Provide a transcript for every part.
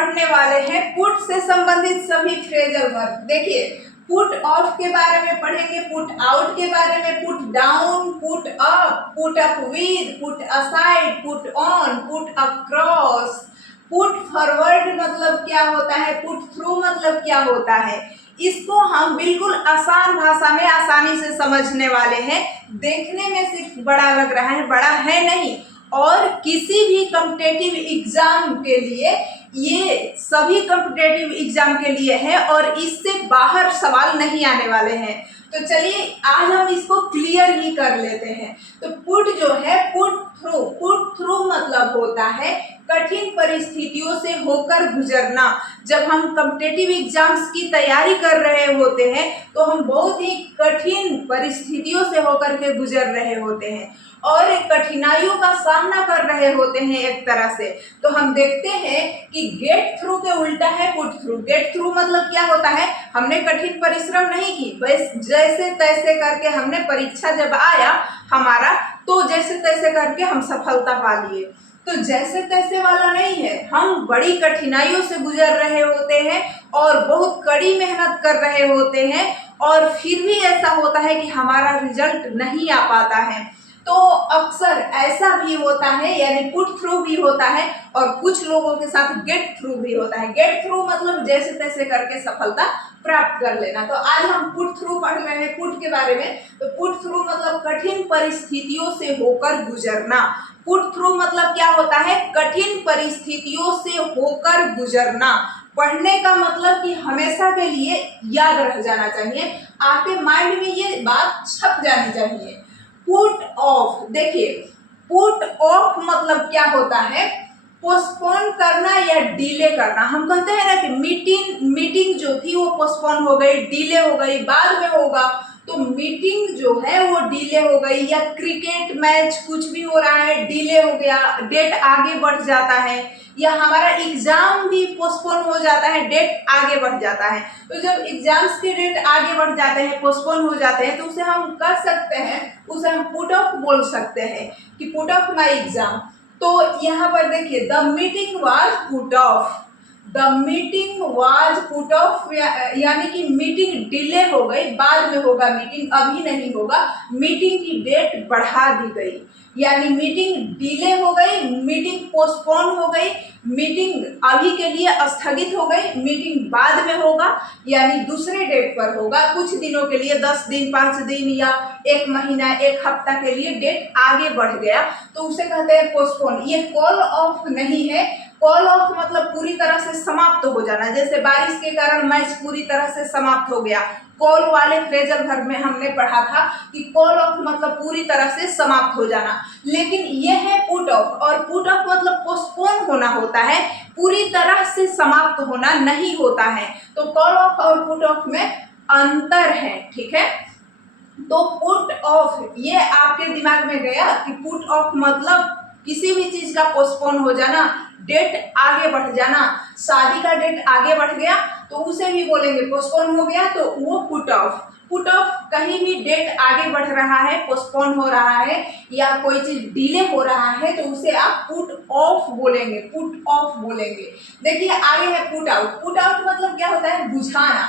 पढ़ने वाले हैं पुट से संबंधित सभी फ्रेजल वर्ब। देखिए, पुट ऑफ के बारे में पढ़ेंगे, पुट आउट के बारे में, put down, put up with, put aside, put on, put across, put forward मतलब क्या होता है, पुट थ्रू मतलब क्या होता है। इसको हम बिल्कुल आसान भाषा में आसानी से समझने वाले हैं। देखने में सिर्फ बड़ा लग रहा है, बड़ा है नहीं, और किसी भी कॉम्पिटिटिव एग्जाम के लिए, ये सभी कॉम्पिटिटिव एग्जाम के लिए है और इससे बाहर सवाल नहीं आने वाले हैं। तो चलिए आज हम इसको क्लियर ही कर लेते हैं। तो पुट जो है, पुट थ्रू मतलब होता है कठिन परिस्थितियों से होकर गुजरना। जब हम कॉम्पिटिटिव एग्जाम्स की तैयारी कर रहे होते हैं तो हम बहुत ही कठिन परिस्थितियों से होकर के गुजर रहे होते हैं और कठिनाइयों का सामना कर रहे होते हैं एक तरह से। तो हम देखते हैं कि गेट थ्रू के उल्टा है पुट थ्रू। गेट थ्रू मतलब क्या होता है, हमने कठिन परिश्रम नहीं की, बस जैसे तैसे करके हमने परीक्षा जब आया हमारा तो जैसे तैसे करके हम सफलता पा लिए। तो जैसे तैसे वाला नहीं है, हम बड़ी कठिनाइयों से गुजर रहे होते हैं और बहुत कड़ी मेहनत कर रहे होते हैं और फिर भी ऐसा होता है कि हमारा रिजल्ट नहीं आ पाता है। तो अक्सर ऐसा भी होता है, यानी पुट थ्रू भी होता है और कुछ लोगों के साथ गेट थ्रू भी होता है। गेट थ्रू मतलब जैसे तैसे करके सफलता प्राप्त कर लेना। तो आज हम पुट थ्रू पढ़ रहे हैं पुट के बारे में। तो पुट थ्रू मतलब कठिन परिस्थितियों से होकर गुजरना। पुट थ्रू मतलब क्या होता है, कठिन परिस्थितियों से होकर गुजरना। पढ़ने का मतलब कि हमेशा के लिए याद रह जाना चाहिए, आपके माइंड में ये बात छप जानी चाहिए। पुट ऑफ, देखिए पुट ऑफ मतलब क्या होता है, पोस्टपोन करना या डिले करना। हम कहते हैं ना कि मीटिंग जो थी वो पोस्टपोन हो गई, डिले हो गई, बाद में होगा, तो मीटिंग जो है वो डिले हो गई। या क्रिकेट मैच कुछ भी हो रहा है, डिले हो गया, डेट आगे बढ़ जाता है। या हमारा एग्जाम भी पोस्टपोन हो जाता है, डेट आगे बढ़ जाता है। तो जब एग्जाम्स के डेट आगे बढ़ जाते हैं, पोस्टपोन हो जाते हैं, तो उसे हम कर सकते हैं, उसे हम पुट ऑफ बोल सकते हैं कि पुट ऑफ माई एग्जाम। तो यहाँ पर देखिए, the meeting was put off, the meeting was put off, यानी कि मीटिंग डिले हो गई, बाद में होगा मीटिंग, अभी नहीं होगा। मीटिंग की डेट बढ़ा दी गई, यानी मीटिंग डिले हो गई, मीटिंग पोस्टपोन हो गई, मीटिंग अभी के लिए स्थगित हो गई, मीटिंग बाद में होगा, यानी दूसरे डेट पर होगा, कुछ दिनों के लिए, 10 दिन, 5 दिन या 1 महीना, 1 हफ्ता के लिए डेट आगे बढ़ गया, तो उसे कहते हैं पोस्टपोन। ये कॉल ऑफ नहीं है। कॉल ऑफ मतलब पूरी तरह से समाप्त हो जाना, जैसे बारिश के कारण मैच पूरी तरह से समाप्त हो गया। कॉल वाले फ्रेजल वर्ब में हमने पढ़ा था कि कॉल ऑफ मतलब पूरी तरह से समाप्त हो जाना, लेकिन यह है पुट ऑफ, और पुट ऑफ मतलब पोस्टपोन होना होता है, पूरी तरह से समाप्त होना नहीं होता है। तो कॉल ऑफ और पुट ऑफ में अंतर है, ठीक है। तो पुट ऑफ ये आपके दिमाग में गया कि पुट ऑफ मतलब किसी भी चीज का पोस्टपोन हो जाना, डेट आगे बढ़ जाना। शादी का डेट आगे बढ़ गया तो उसे भी बोलेंगे पोस्टपोन हो गया, तो वो पुट ऑफ। पुट ऑफ कहीं भी डेट आगे बढ़ रहा है, पोस्टपोन हो रहा है या कोई चीज डिले हो रहा है तो उसे आप पुट ऑफ बोलेंगे, पुट ऑफ बोलेंगे। देखिए आगे है पुट आउट। पुट आउट मतलब क्या होता है, बुझाना।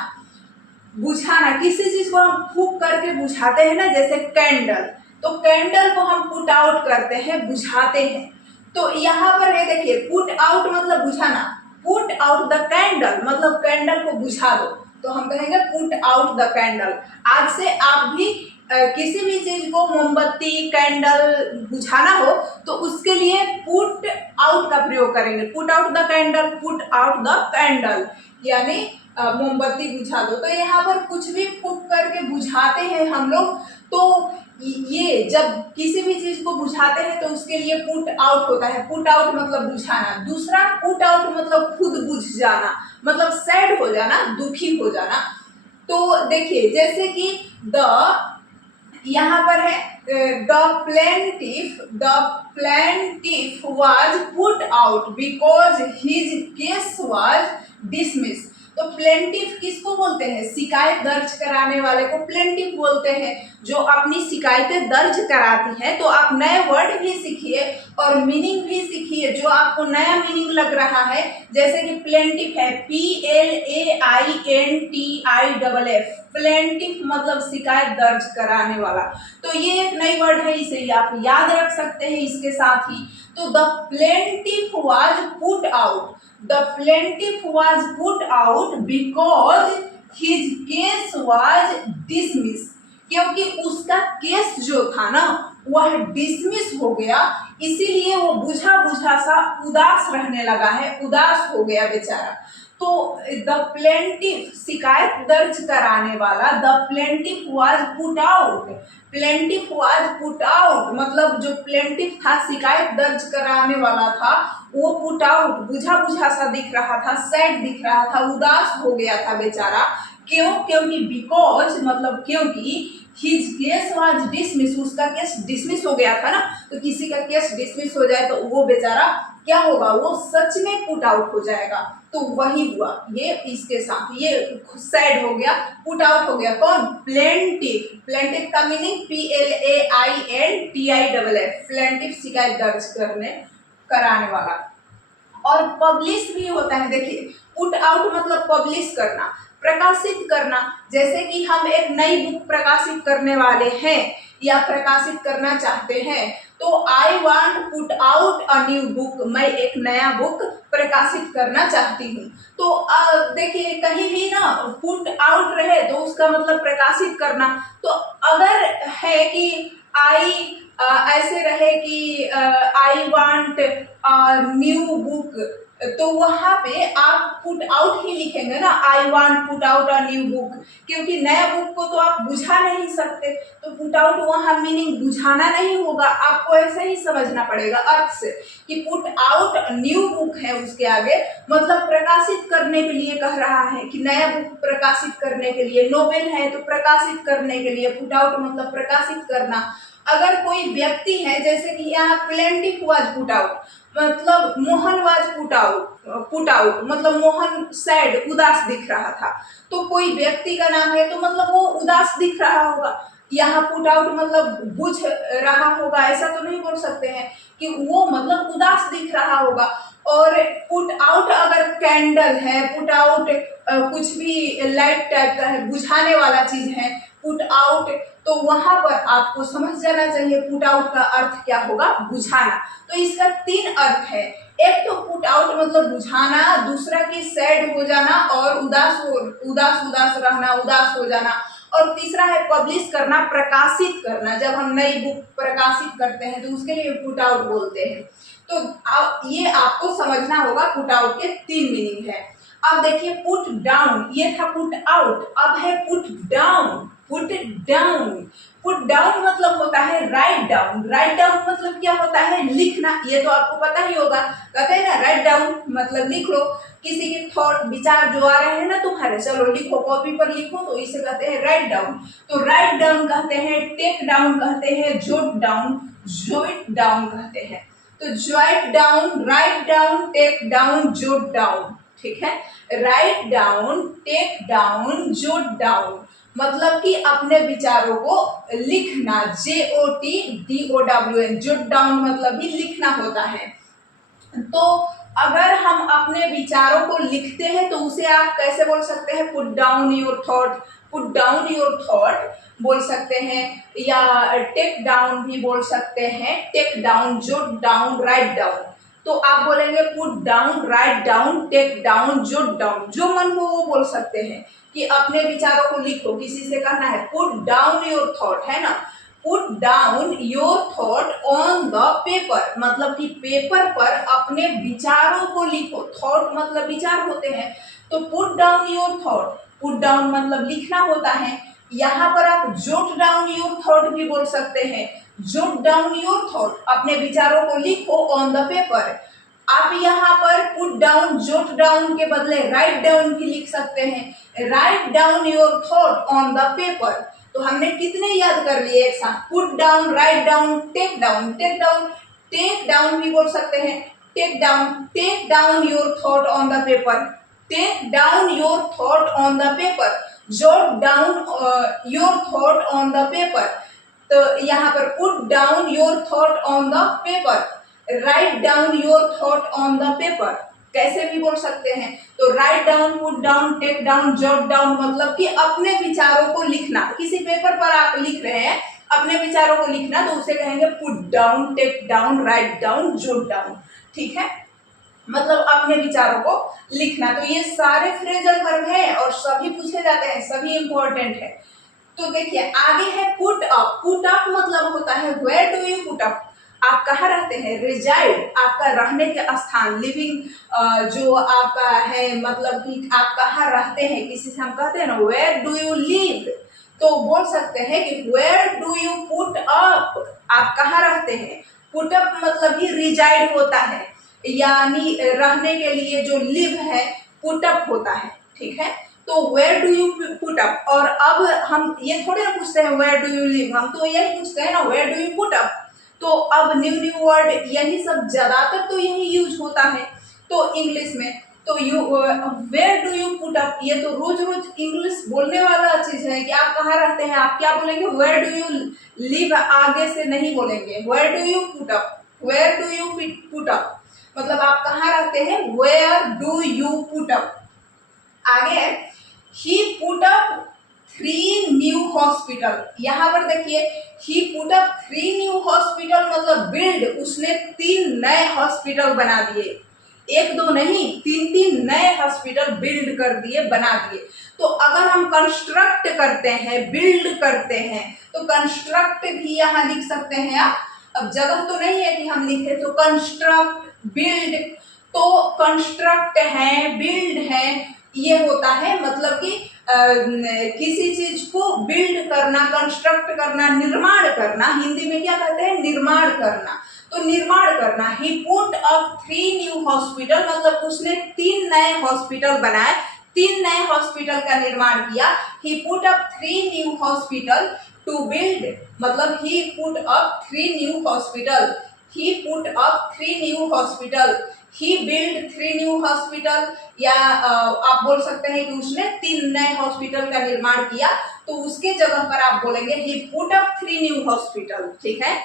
बुझाना, किसी चीज को हम फूंक करके बुझाते हैं ना, जैसे कैंडल, तो कैंडल को हम पुट आउट करते हैं, बुझाते हैं। तो यहाँ पर है देखिए, पुट आउट मतलब बुझाना, पुट आउट द कैंडल मतलब कैंडल को बुझा दो, तो हम कहेंगे पुट आउट द कैंडल। आज से आप भी किसी भी चीज को, मोमबत्ती, कैंडल बुझाना हो तो उसके लिए पुट आउट का प्रयोग करेंगे। Put out the candle, put out the candle, यानी मोमबत्ती बुझा दो। तो यहाँ पर कुछ भी फूंक करके बुझाते हैं हम लोग, तो ये जब किसी भी चीज को बुझाते हैं तो उसके लिए पुट आउट होता है। पुट आउट मतलब बुझाना। दूसरा पुट आउट मतलब खुद बुझ जाना, मतलब सैड हो जाना, दुखी हो जाना। तो देखिए जैसे कि यहाँ पर है the plaintiff was put out because his case was dismiss. तो तो प्लेंटिफ किसको बोलते हैं? शिकायत दर्ज कराने वाले को प्लेंटिफ बोलते हैं, जो अपनी शिकायतें दर्ज कराती हैं। तो आप नए वर्ड भी सीखिए और मीनिंग भी सीखिए, जो आपको नया मीनिंग लग रहा है। जैसे कि प्लेंटिफ है PLAINTIFF, प्लेंटिफ मतलब शिकायत दर्ज कराने वाला। तो ये एक नई वर्ड है, इसे आप याद रख सकते हैं इसके साथ ही। तो the plaintiff was put out, the plaintiff was put out because his case was dismiss, क्योंकि उसका केस जो था ना वह डिसमिस हो गया, इसीलिए वो बुझा बुझा सा उदास रहने लगा है, उदास हो गया बेचारा। तो द प्लेंटिफ शिकायत दर्ज कराने वाला, the plaintiff was put out, plaintiff was put out मतलब जो प्लेंटिफ था शिकायत दर्ज कराने वाला था वो पुट आउट बुझा बुझा सा दिख रहा था, सैड दिख रहा था, उदास हो गया था बेचारा। क्यों? क्योंकि बिकॉज मतलब क्योंकि हिज केस वाज डिसमिस, उसका केस डिसमिस हो गया था ना। तो किसी का केस डिसमिस हो जाए तो वो बेचारा क्या होगा? वो सच में पुट आउट हो जाएगा। तो वही हुआ ये इसके साथ, ये सैड हो गया, पुट आउट हो गया। कौन? प्लेंटिफ। प्लेंटिफ का मीनिंग PLAINTIFF, प्लेंटिफ शिकायत दर्ज कराने वाला। और पब्लिश भी होता है, देखिए पुट आउट मतलब पब्लिश करना, प्रकाशित करना। जैसे कि हम एक नई बुक प्रकाशित करने वाले हैं या प्रकाशित करना चाहते हैं, तो I want put out a new book, मैं एक नया बुक प्रकाशित करना चाहती हूँ। तो देखिए कहीं भी ना पुट आउट रहे तो उसका मतलब प्रकाशित करना। तो अगर है कि आई ऐसे रहे कि आई वांट न्यू बुक, तो वहां पे आप पुट आउट ही लिखेंगे ना, I want put out a new book, क्योंकि नया बुक को तो आप बुझा नहीं सकते। तो पुट आउट वहां मीनिंग बुझाना नहीं होगा, आपको ऐसे ही समझना पड़ेगा अर्थ से कि पुट आउट न्यू बुक है उसके आगे, मतलब प्रकाशित करने के लिए कह रहा है कि नया बुक प्रकाशित करने के लिए, नोवेल है तो प्रकाशित करने के लिए, पुट आउट मतलब प्रकाशित करना। अगर कोई व्यक्ति है, जैसे कि यहाँ प्लेंटिफ वाज पुट आउट मतलब मोहन वाज पुट आउट मतलब मोहन सैड उदास दिख रहा था। तो कोई व्यक्ति का नाम है तो मतलब वो उदास दिख रहा होगा। यहाँ पुट आउट मतलब बुझ रहा होगा, ऐसा तो नहीं बोल सकते हैं कि वो मतलब उदास दिख रहा होगा। और पुट आउट अगर कैंडल है, पुट आउट कुछ भी लाइट टाइप का है, बुझाने वाला चीज है पुट आउट, तो वहां पर आपको समझ जाना चाहिए पुट आउट का अर्थ क्या होगा? बुझाना। तो इसका 3 अर्थ है। एक तो पुट आउट मतलब बुझाना, दूसरा कि सैड हो जाना और उदास रहना, उदास हो जाना, और तीसरा है पब्लिश करना, प्रकाशित करना। जब हम नई बुक प्रकाशित करते हैं तो उसके लिए पुट आउट बोलते हैं। तो ये आपको समझना होगा, पुट आउट के 3 मीनिंग है। अब देखिए पुट डाउन, ये था पुट आउट, अब है put down. Put down, put down मतलब होता है राइट डाउन। राइट डाउन मतलब क्या होता है? लिखना। ये तो आपको पता ही होगा, कहते हैं ना राइट डाउन मतलब लिख लो। किसी के थॉट विचार जो आ रहे हैं ना तुम्हारे, चलो लिखो, कॉपी पर लिखो, तो इसे कहते हैं राइट डाउन। तो राइट डाउन कहते हैं, टेक डाउन कहते हैं, जोट डाउन, जोट डाउन कहते हैं। तो jot down, right down, take down, jot down, ठीक है। Right down, take down, jot down मतलब कि अपने विचारों को लिखना, JOTDOWN, जोट डाउन मतलब भी लिखना होता है। तो अगर हम अपने विचारों को लिखते हैं तो उसे आप कैसे बोल सकते हैं? Put down your thought, put down your thought बोल सकते हैं, या टेक डाउन भी बोल सकते हैं, take down, jot down, right down. तो आप बोलेंगे put down, right down, take down, jot down, जो मन हो वो बोल सकते हैं कि अपने विचारों को लिखो। किसी से कहना है पुट डाउन योर थॉट, है ना, put down your thought on the paper मतलब कि पेपर पर अपने विचारों को लिखो। थॉट मतलब विचार होते हैं, तो put down your thought, put down मतलब लिखना होता है। यहाँ पर आप जोट डाउन योर थॉट भी बोल सकते हैं, जोट डाउन योर थॉट, अपने विचारों को लिखो ऑन द पेपर। आप यहाँ पर पुट डाउन, जोट डाउन के बदले राइट डाउन भी लिख सकते हैं, write down your thought on the paper. तो हमने कितने याद कर लिए एक साथ? Put down, right down, take down, take down, take down भी बोल सकते हैं, take down your thought on the paper, take down your thought on the paper, jot down your thought on the paper. तो यहाँ पर put down your thought on the paper, write down your thought on the paper, कैसे भी बोल सकते हैं। तो write down, put down, take down, jot down मतलब कि अपने विचारों को लिखना। किसी पेपर पर आप लिख रहे हैं, अपने विचारों को लिखना, तो उसे कहेंगे put down, take down, right down, jot down. ठीक है, मतलब अपने विचारों को लिखना। तो ये सारे फ्रेजल वर्ब है और सभी पूछे जाते हैं, सभी इंपॉर्टेंट है। तो देखिए आगे है पुट अप। पुट अप मतलब होता है where do you put up, आप कहाँ रहते हैं, रिजाइड, आपका रहने का स्थान, लिविंग जो आपका है, मतलब कि आप कहाँ रहते हैं। किसी से हम कहते हैं ना वेयर डू यू लिव, तो बोल सकते हैं कि where do you put up, आप कहाँ रहते हैं। पुट अप मतलब कि रिजाइड होता है, यानी रहने के लिए जो लिव है पुट अप होता है। ठीक है, तो where do you put up. और अब हम ये थोड़े ना पूछते हैं वेयर डू यू लिव, हम तो यही पूछते हैं ना where do you put up. तो अब न्यू वर्ड यही सब ज्यादातर तो यही यूज होता है तो इंग्लिश में। तो you where do you put up, ये तो रोज रोज इंग्लिश बोलने वाला चीज है कि आप कहाँ रहते हैं। आप क्या बोलेंगे, वेयर डू यू लिव आगे से नहीं बोलेंगे, where do you put up, where do you put up मतलब आप कहाँ रहते हैं, where do you put up. आगे है ही पुट अप 3 न्यू हॉस्पिटल। यहाँ पर देखिए ही पुट अप 3 न्यू हॉस्पिटल मतलब बिल्ड, उसने 3 नए हॉस्पिटल बना दिए, एक दो नहीं 3 नए हॉस्पिटल बिल्ड कर दिए, बना दिए। तो अगर हम कंस्ट्रक्ट करते हैं, बिल्ड करते हैं, तो कंस्ट्रक्ट भी यहाँ लिख सकते हैं आप। अब जगह तो नहीं है कि हम लिखे, तो कंस्ट्रक्ट, बिल्ड, तो कंस्ट्रक्ट है, बिल्ड है, ये होता है मतलब कि किसी चीज को बिल्ड करना, कंस्ट्रक्ट करना, निर्माण करना। हिंदी में क्या कहते हैं, निर्माण करना। तो निर्माण करना। ही पुट अप 3 न्यू हॉस्पिटल मतलब उसने 3 नए हॉस्पिटल बनाए, 3 नए हॉस्पिटल का निर्माण किया। He put up 3 new hospital to build मतलब he put up 3 new hospital, he put up 3 new hospital, he build 3 new hospital, या आप बोल सकते हैं कि उसने 3 नए हॉस्पिटल का निर्माण किया। तो उसके जगह पर आप बोलेंगे ही पुट अप 3 न्यू हॉस्पिटल। ठीक है,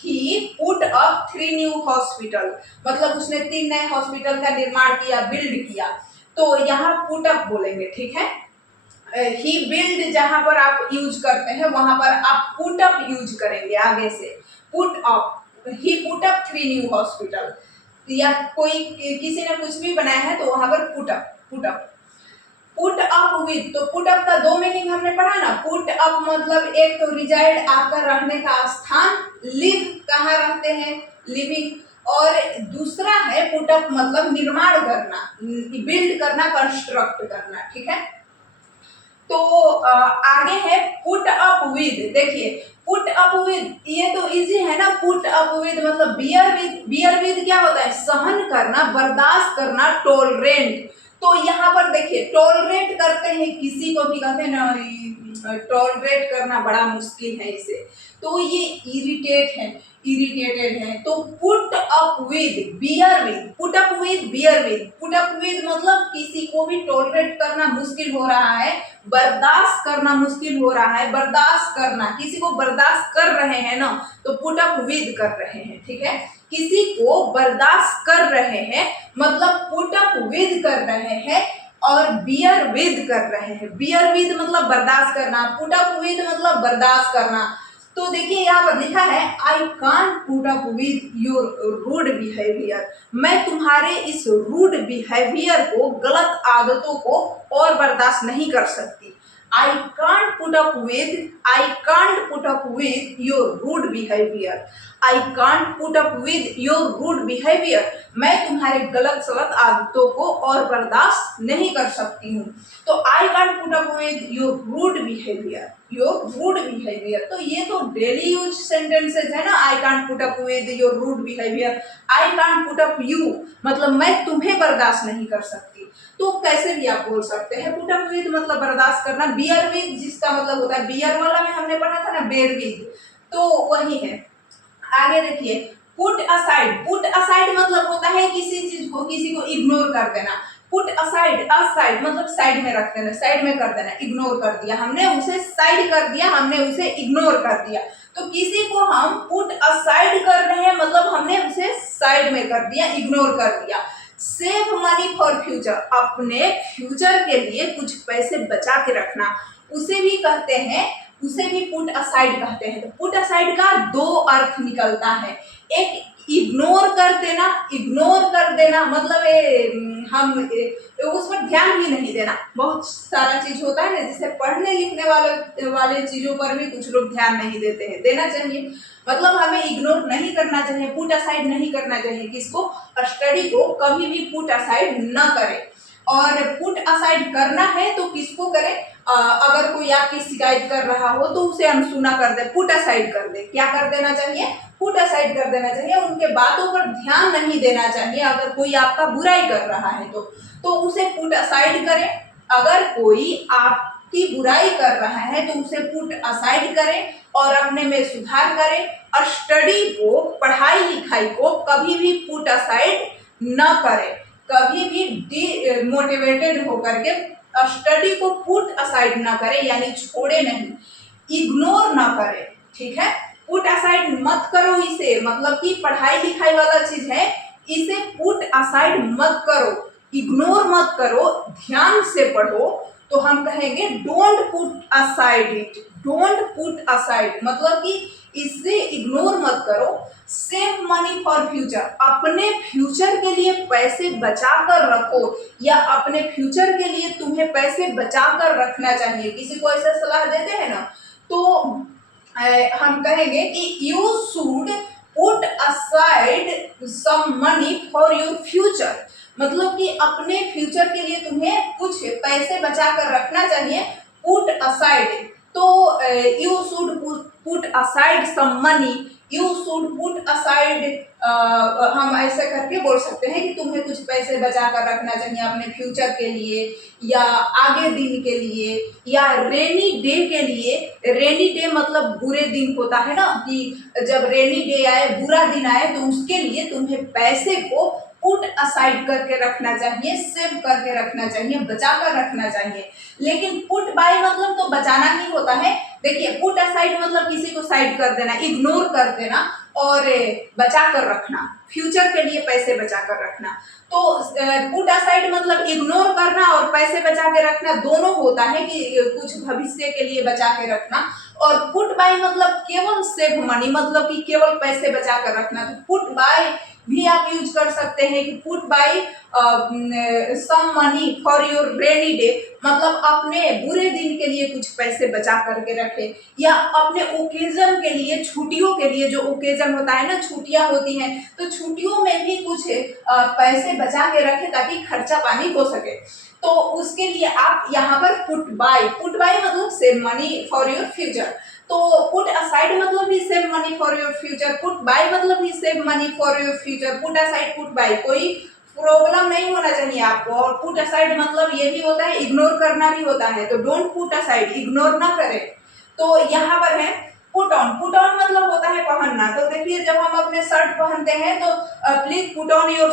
ही पुट अप 3 न्यू हॉस्पिटल मतलब उसने 3 नए हॉस्पिटल का निर्माण किया, बिल्ड किया, तो यहाँ पुट अप बोलेंगे। ठीक है, ही बिल्ड जहां पर आप यूज करते हैं वहां पर आप पुट अप यूज करेंगे आगे से, पुट अप, ही पुट अप 3 न्यू हॉस्पिटल, या कोई किसी ने कुछ भी बनाया है तो वहां पर put up, put up, put up with. तो पुट अप का 2 मीनिंग हमने पढ़ा ना। पुट अप मतलब एक तो रिजाइड, आपका रहने का स्थान, लिव कहाँ रहते हैं, लिविंग, और दूसरा है पुट अप मतलब निर्माण करना, बिल्ड करना, कंस्ट्रक्ट करना। ठीक है, तो आगे है पुट अप विद। देखिए पुट अप विद ये तो इजी है ना, पुट अप विद मतलब बियर विद, बियर विद क्या होता है, सहन करना, बर्दाश्त करना, टॉलरेंट। तो यहाँ पर देखिए टॉलरेट करते हैं, किसी को भी कहते हैं ना टॉलरेट करना बड़ा मुश्किल है इसे, तो ये इरिटेट है, इरिटेटेड है। तो put up with, bear with, put up with, bear with. Put up with मतलब किसी को भी टॉलरेट करना मुश्किल हो रहा है, बर्दाश्त करना मुश्किल हो रहा है, बर्दाश्त करना, किसी को बर्दाश्त कर रहे हैं ना, तो पुट अप विद कर रहे हैं। ठीक है, किसी को बर्दाश्त कर रहे हैं मतलब पुट अप विद कर रहे हैं, और बियर विद कर रहे हैं। बियर विद मतलब बर्दाश्त करना, पुट अप विद मतलब बर्दाश्त करना। तो देखिए यहाँ पर लिखा है I can't put up with your rude behaviour, मैं तुम्हारे इस रूड बिहेवियर को, गलत आदतों को और बर्दाश्त नहीं कर सकती। I can't put up with, I can't put up with your rude behavior. I can't put up with your rude behavior. मैं तुम्हारे गलत सलत आदतों को और बर्दाश्त नहीं कर सकती हूँ। तो I can't put up with your rude behavior, your rude behavior। तो ये तो डेली यूज सेंटेंसेज है ना, I can't put up with your rude behavior, I can't put up you मतलब मैं तुम्हें बर्दाश्त नहीं कर सकती। तो कैसे भी आप बोल सकते हैं, पुट अप विद मतलब बर्दाश्त करना, बियर विद जिसका मतलब होता है, बियर वाला में हमने पढ़ा था ना बेर विद, तो वही है। आगे देखिए पुट असाइड, पुट असाइड मतलब होता है किसी चीज को, किसी को इग्नोर कर देना, पुट असाइड, असाइड मतलब साइड में रख देना, साइड में कर देना, इग्नोर कर दिया हमने उसे, साइड कर दिया हमने उसे, इग्नोर कर दिया। तो किसी को हम पुट असाइड कर रहे हैं मतलब हमने उसे साइड में कर दिया, इग्नोर कर दिया। सेव मनी फॉर फ्यूचर, अपने फ्यूचर के लिए कुछ पैसे बचा के रखना, उसे भी कहते हैं, उसे भी पुट असाइड कहते हैं। तो पुट असाइड का दो अर्थ निकलता है, एक इग्नोर कर देना, इग्नोर कर देना मतलब हम उस पर ध्यान भी नहीं देना। बहुत सारा चीज होता है ना, जैसे पढ़ने लिखने वाले चीजों पर भी कुछ लोग ध्यान नहीं देते हैं, देना चाहिए। मतलब हमें इग्नोर नहीं करना चाहिए, पुट असाइड नहीं करना चाहिए, किसको, स्टडी को कभी भी पुट असाइड न करें। और पुट असाइड करना है तो किसको करें, अगर कोई आपकी शिकायत कर रहा हो तो उसे अनसुना कर दे, पुट असाइड कर दे। क्या कर देना चाहिए, पुट असाइड कर देना चाहिए, उनके बातों पर ध्यान नहीं देना चाहिए। अगर कोई आपका बुराई कर रहा है तो उसे पुट असाइड करें। अगर कोई आपकी बुराई कर रहा है तो उसे पुट असाइड करें और अपने में सुधार करें। और स्टडी को, पढ़ाई लिखाई को कभी भी पुट असाइड न करें, कभी भी डिमोटिवेटेड होकर के स्टडी को पुट असाइड ना करें, यानी छोड़े नहीं, इग्नोर ना करें, ठीक है। पुट असाइड मत करो इसे, मतलब कि पढ़ाई लिखाई वाला चीज है, इसे पुट असाइड मत करो, इग्नोर मत करो, ध्यान से पढ़ो। तो हम कहेंगे don't put aside it, don't put aside मतलब कि इसे इग्नोर मत करो। सेव मनी फॉर फ्यूचर, अपने फ्यूचर के लिए पैसे बचा कर रखो, या अपने फ्यूचर के लिए तुम्हें पैसे बचा कर रखना चाहिए। किसी को ऐसा सलाह देते हैं ना, तो हम कहेंगे कि you should put aside some money for your future, मतलब कि अपने फ्यूचर के लिए तुम्हें कुछ पैसे बचा कर रखना चाहिए, पुट असाइड। तो you should put aside some money, you should put aside, हम ऐसे करके बोल सकते हैं कि तुम्हें कुछ पैसे बचा कर रखना चाहिए अपने फ्यूचर के लिए, या आगे दिन के लिए, या रेनी डे के लिए। रेनी डे मतलब बुरे दिन होता है ना, कि जब रेनी डे आए, बुरा दिन आए, तो उसके लिए तुम्हें पैसे को पुट असाइड करके रखना चाहिए, सेव करके रखना चाहिए, बचा कर रखना चाहिए। लेकिन पुट बाय मतलब तो बचाना ही होता है। देखिए, पुट असाइड मतलब किसी को साइड कर देना, इग्नोर कर देना, और बचा कर रखना, फ्यूचर के लिए पैसे बचा कर रखना। तो पुट असाइड मतलब इग्नोर करना और पैसे बचा के रखना दोनों होता है, कि कुछ भविष्य के लिए बचा के रखना। और पुट बाय मतलब केवल सेव मनी, मतलब कि केवल पैसे बचा कर रखना। तो पुट बाय भी आप यूज कर सकते हैं कि put by some money for your rainy day, मतलब अपने बुरे दिन के लिए कुछ पैसे बचा करके रखे, या अपने ओकेजन के लिए, छुट्टियों के लिए, जो ओकेजन होता है ना, छुट्टियां होती हैं, तो छुट्टियों में भी कुछ पैसे बचा के रखे ताकि खर्चा पानी हो सके। तो उसके लिए आप यहाँ पर पुट बाय मतलब save money for your future. तो पुट असाइड मतलब भी save money for your future, put buy मतलब भी save money for your future, put aside put buy, कोई प्रॉब्लम नहीं होना चाहिए आपको। और पुट असाइड मतलब ये भी होता है, इग्नोर करना भी होता है, तो डोंट पुट असाइड, इग्नोर ना करें। तो यहाँ पर है पुट ऑन मतलब होता है पहनना। तो देखिए, जब हम अपने शर्ट पहनते हैं तो please put on your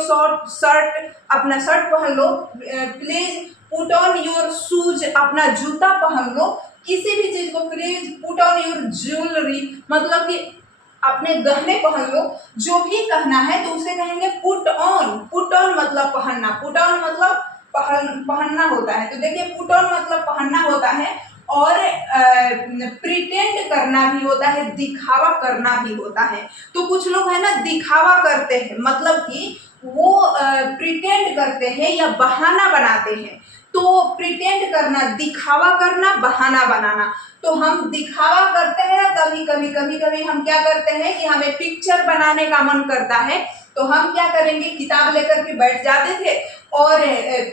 shirt, अपना शर्ट पहन लो। Please put on your shoes, अपना जूता पहन लो। किसी भी चीज को please put on your jewellery, मतलब कि अपने गहने पहन लो। जो भी कहना है तो उसे कहेंगे पुट ऑन मतलब पहनना, पुट ऑन मतलब पहनना होता है। तो देखिए, पुट ऑन मतलब पहनना होता है, और प्रिटेंड करना भी होता है, दिखावा करना भी होता है। तो कुछ लोग है ना, दिखावा करते हैं, मतलब कि वो प्रिटेंड करते हैं या बहाना बनाते हैं। तो प्रिटेंड करना, दिखावा करना, बहाना बनाना। तो हम दिखावा करते हैं, कभी हम क्या करते हैं कि हमें पिक्चर बनाने का मन करता है, तो हम क्या करेंगे, किताब लेकर के बैठ जाते थे और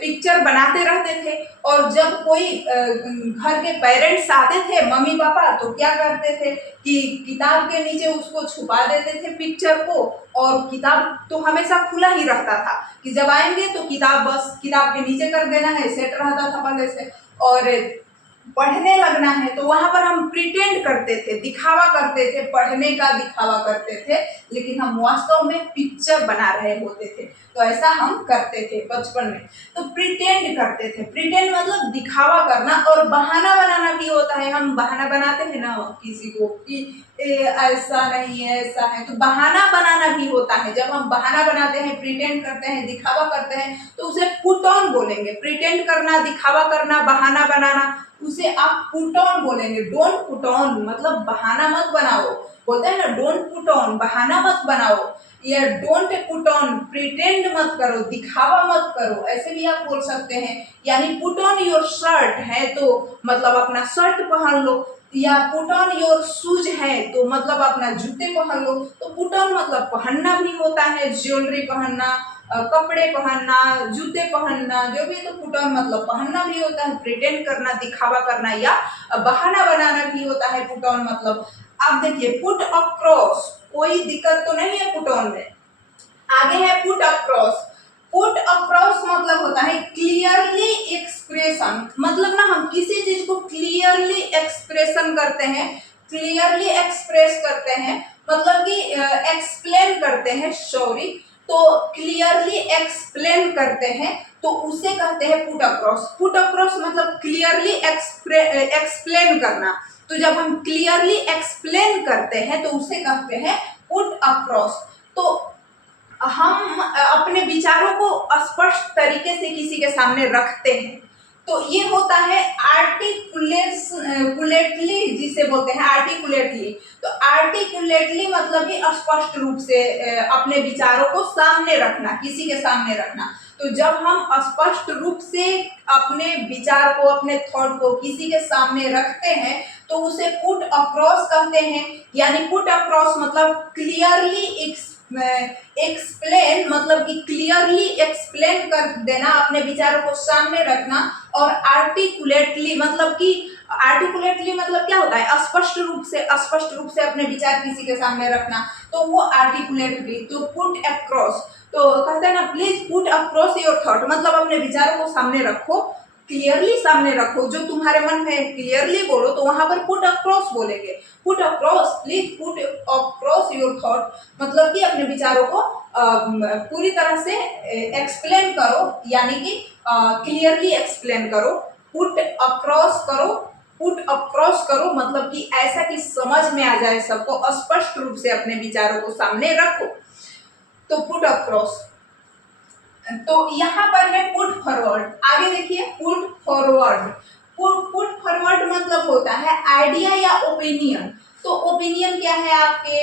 पिक्चर बनाते रहते थे। और जब कोई घर के पेरेंट्स आते थे, मम्मी पापा, तो क्या करते थे कि किताब के नीचे उसको छुपा देते थे पिक्चर को, और किताब तो हमेशा खुला ही रहता था, कि जब आएंगे तो किताब बस किताब के नीचे कर देना है, सेट रहता था पहले से। और पढ़ने लगना है तो वहां पर हम प्रिटेंड करते थे, दिखावा करते थे, पढ़ने का दिखावा करते थे, लेकिन हम वास्तव में पिक्चर बना रहे होते थे। तो ऐसा हम करते थे बचपन में। तो प्रिटेंड करते थे, प्रिटेंड मतलब दिखावा करना, और बहाना बनाना भी होता है। हम बहाना बनाते हैं ना किसी को कि ऐसा नहीं है, ऐसा है, तो बहाना बनाना भी होता है। जब हम बहाना बनाते हैं, प्रिटेंड करते हैं, दिखावा करते हैं, तो उसे पुट ऑन बोलेंगे। प्रिटेंड करना, दिखावा करना, बहाना बनाना, उसे आप पुट ऑन बोलेंगे। डोंट पुट ऑन मतलब बहाना मत बनाओ, बोलते हैं ना डोंट पुट ऑन, बहाना मत बनाओ, या डोंट पुट ऑन, प्रिटेंड मत करो, दिखावा मत करो, ऐसे भी आप बोल सकते हैं। यानी पुट ऑन योर शर्ट है तो मतलब अपना शर्ट पहन लो, या पुट ऑन योर शूज है तो मतलब अपना जूते पहन लो। तो पुट ऑन मतलब पहनना भी होता है, ज्वेलरी पहनना, कपड़े पहनना, जूते पहनना, जो भी। तो पुट ऑन मतलब पहनना भी होता है, प्रिटेंड करना, दिखावा करना, या बहाना बनाना भी होता है पुट ऑन मतलब। आप देखिए पुट अक्रॉस, कोई दिक्कत तो नहीं है पुट ऑन में। आगे है पुट अक्रॉस। पुट अक्रॉस मतलब होता है क्लियरली एक्सप्रेशन, मतलब ना हम किसी चीज को क्लियरली एक्सप्रेशन करते हैं, क्लियरली एक्सप्रेस करते हैं, मतलब कि एक्सप्लेन करते हैं, सॉरी, तो क्लियरली एक्सप्लेन करते हैं, तो उसे कहते हैं पुट अक्रॉस। पुट अक्रॉस मतलब क्लियरली एक्सप्लेन करना। तो जब हम क्लियरली एक्सप्लेन करते हैं तो उसे कहते हैं पुट अक्रॉस। तो हम अपने विचारों को स्पष्ट तरीके से किसी के सामने रखते हैं, तो ये होता है आर्टिकुलेटली, जिसे बोलते हैं आर्टिकुलेटली। तो आर्टिकुलेटली मतलब कि स्पष्ट रूप से अपने विचारों को सामने रखना, किसी के सामने रखना। तो जब हम स्पष्ट रूप से अपने विचार को, अपने थॉट को किसी के सामने रखते हैं तो उसे पुट अक्रॉस कहते हैं। यानी पुट अक्रॉस मतलब क्लियरली एक्सप्लेन, मतलब कि क्लियरली एक्सप्लेन कर देना, अपने विचारों को सामने रखना। और आर्टिकुलेटली मतलब कि, आर्टिकुलेटली मतलब क्या होता है, स्पष्ट रूप से अपने विचार किसी के सामने रखना, तो वो आर्टिकुलेटली। तो पुट अक्रॉस, तो कहते हैं ना please put across your thought, मतलब अपने विचारों को सामने रखो, क्लियरली सामने रखो, जो तुम्हारे मन में क्लियरली बोलो, तो वहां पर पुट अक्रॉस बोलेंगे। Put across, please put across your thought, मतलब कि अपने विचारों को पूरी तरह से एक्सप्लेन करो, यानी कि क्लियरली एक्सप्लेन करो। पुट अक्रॉस करो, पुट अक्रॉस करो मतलब कि ऐसा कि समझ में आ जाए सबको, स्पष्ट रूप से अपने विचारों को सामने रखो, तो पुट अक्रॉस। तो यहाँ पर है पुट फॉरवर्ड। आगे देखिए पुट फॉरवर्ड। पुट फॉरवर्ड मतलब होता है आइडिया या ओपिनियन। तो ओपिनियन क्या है आपके,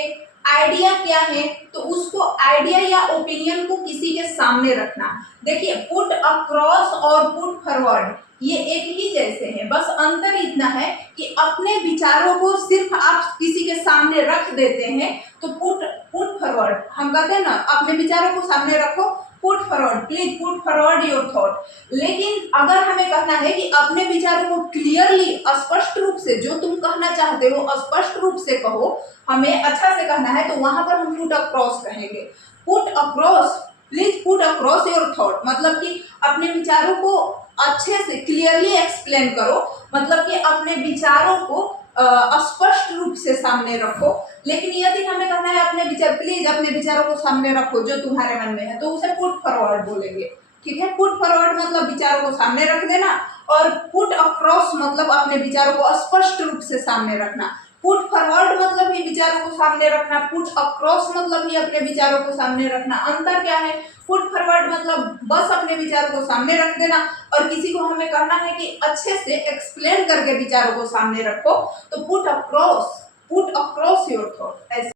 आइडिया क्या है, तो उसको आइडिया या ओपिनियन को किसी के सामने रखना। देखिए पुट अक्रॉस और पुट फॉरवर्ड ये एक ही जैसे हैं, बस अंतर इतना है कि अपने विचारों को सिर्फ आप किसी के सामने रख देते हैं तो पुट फॉरवर्ड हम कहते हैं ना, अपने विचारों को सामने रखो, put forward, please put forward your thought. लेकिन अगर हमें कहना है कि अपने विचारों को क्लियरली, स्पष्ट रूप से, जो तुम कहना चाहते हो स्पष्ट रूप से कहो, हमें अच्छा से कहना है, तो वहां पर हम पुट अक्रॉस कहेंगे। Put across, please put across your thought मतलब कि अपने विचारों को अच्छे से क्लियरली एक्सप्लेन करो, मतलब कि अपने विचारों को स्पष्ट रूप से सामने रखो। लेकिन यदि हमें कहना है अपने विचार, प्लीज अपने विचारों को सामने रखो जो तुम्हारे मन में है, तो उसे पुट फॉरवर्ड बोलेंगे। ठीक है, पुट फॉरवर्ड मतलब विचारों को सामने रख देना, और पुट अक्रॉस मतलब अपने विचारों को स्पष्ट रूप से सामने रखना। पुट फॉरवर्ड मतलब ही विचारों को सामने रखना, पुट अक्रॉस मतलब ही अपने विचारों को सामने रखना। अंतर क्या है, पुट फॉरवर्ड मतलब बस अपने विचारों को सामने रख देना, और किसी को हमें कहना है कि अच्छे से एक्सप्लेन करके विचारों को सामने रखो, तो पुट अक्रॉस योर थॉट।